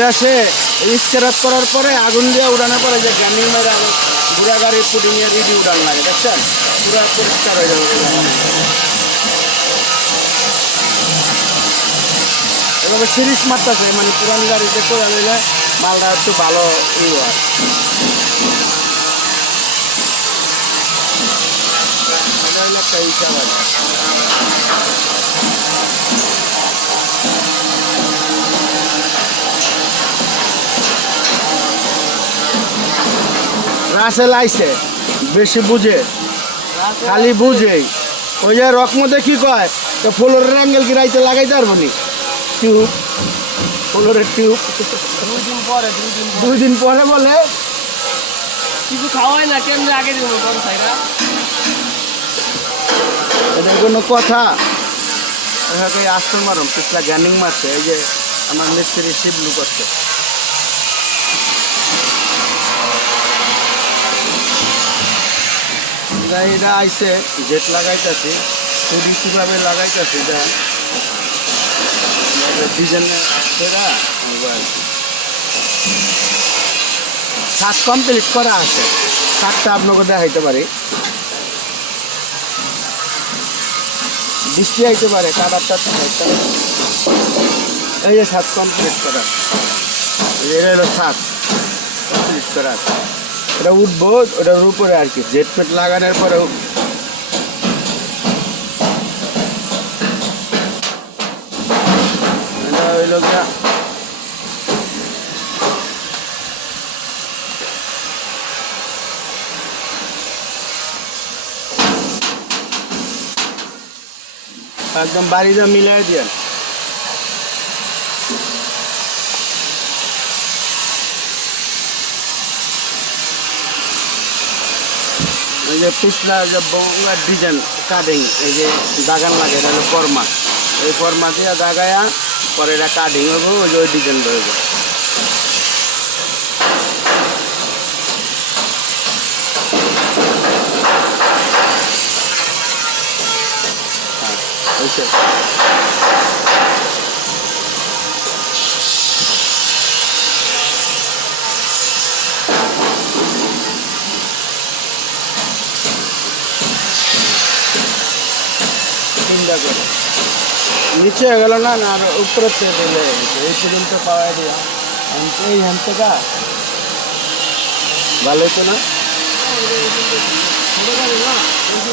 দেশে স্ক্র্যাচ করার পরে আগুন দিয়ে উড়ানোর পরে যে গ্যামিং মেরে ঘোড়া গাড়ি পুডিংয়ে রেডি উড়ান লাগে দেখছেন পুরা পরিষ্কার হয়ে যাবে এভাবে সিরিজ মারতেছে মানে পুরান গাড়িতে করে নিলে মালটা একটু ভালো ই হয় এটা হলো একটা হিসাব আছে রাসেল আইছে বেশি বুঝে খালি বুঝেই ওই যে রক মধ্যে কি কয় তো ফ্লোরের অ্যাঙ্গেল কি রাইতে লাগাইতে পারবো নি টিউব ফ্লোরের টিউব দুই দিন পরে বলে কিছু খাওয়াই না কেমনি আগে দিব কোন সাইরা এটা কোনো কথা ওইভাবে আস্তর মারম পিছলা গ্যানিং মারছে এই যে আমার মিস্ত্রি শিবলু করছে এটা আইসে জেট লাগাইতেছি খুবই কীভাবে লাগাইতেছি দেন ডিজাইনে ছাদ কমপ্লিট করা আছে ছাদটা আপনাকে দেখাইতে পারি বৃষ্টি আইতে পারে কাটারটা এই যে ছাদ কমপ্লিট করা এটা হলো ছাদ কমপ্লিট করা এটা উঠবো ওটার উপরে আর কি জেট পেট লাগানোর পরে এটা হইল গিয়া একদম বাড়িতে মিলাই দিয়ে এই যে পিছলা যে বঙ্গার ডিজাইন কাটিং এই যে দাগান লাগে এটা হলো কর্মা এই কর্মা দিয়ে দাগায়া পরে এটা কাটিং হবো ওই যে ওই ডিজাইন ধরবো চিন্তা করে নিচে হয়ে গেল না আর উপরের থেকে লেগে গেছে এই পর্যন্ত পাওয়া দিয়া এই হ্যান থেকে ভালো হতো না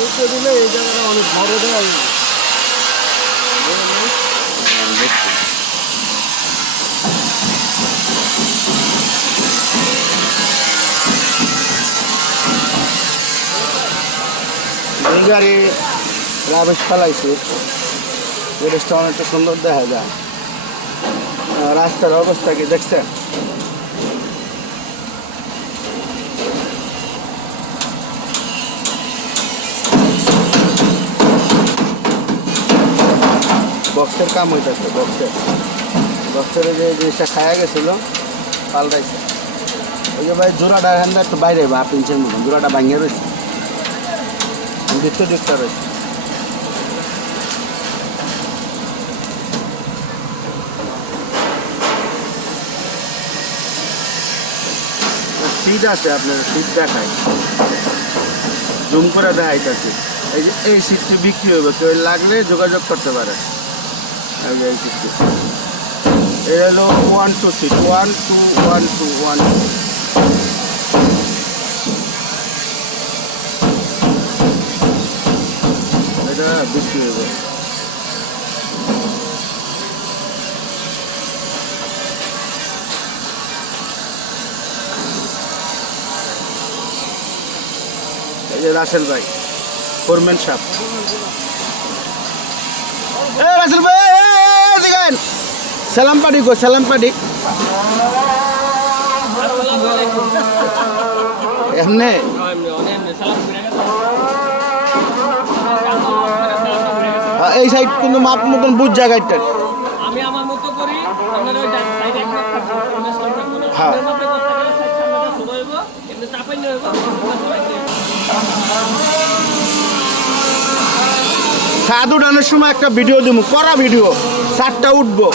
উঠে দিলে এই জায়গাটা অনেক বড় দেওয়া এই গাড়ি রাবেশ ফেলাইছে জিনিসটা অনেকটা সুন্দর দেখা যায় রাস্তার অবস্থা কি দেখছেন বক্সের কাম হইতেছে বক্সের যে জিনিসটা খায়া গেছিল পাল্টাইছে ওই যে ভাই জোড়াটা এখান একটু বাইরে বা 8 ইঞ্চের মতন জোড়াটা ভাঙিয়ে রয়েছে দিকটা রয়েছে সিট আছে আপনার সিট দেখায় জুম করে দেখাইতেছে এই যে এই সিটটি বিক্রি হবে কেউ লাগলে যোগাযোগ করতে পারে এই সিটটি এই হলো 1-2 সিট 1-2-1-2-1 এটা বিক্রি হবে এই যে রাসেল ভাই ফোরম্যান সাহেব রাসেল ভাই দেখেন সালাম পাটি গো সালাম পাটি এমনি এই সাইড কিন্তু মাপ মতন বুঝ জায়গাটা আমি আমার মতো করি আপনারা ওই সাইডে এক মাপ থাকবে হ্যাঁ ছাদ উঠানোর সময় একটা ভিডিও দেবো করা ভিডিও ছাদটা উঠবো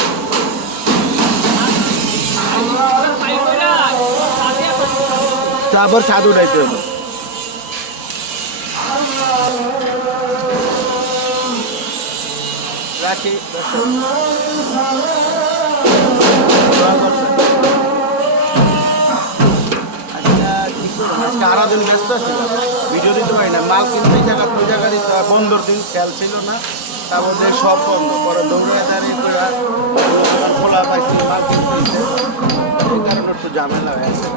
তো আবার ছাদ উঠাইতে হবে। রাখি আজকে আরো দিন ব্যস্ত ছিল, ভিডিও দিতে পারি না, মাল কিনতে জায়গা দুই জায়গায় বন্দর দিন খেয়াল ছিল না, তারপর যে সব বন্ধ পরে দৌড়ে দাঁড়িয়ে করে খোলা পাইছি মাল কিনতে, এই কারণে একটু ঝামেলা হয়েছে।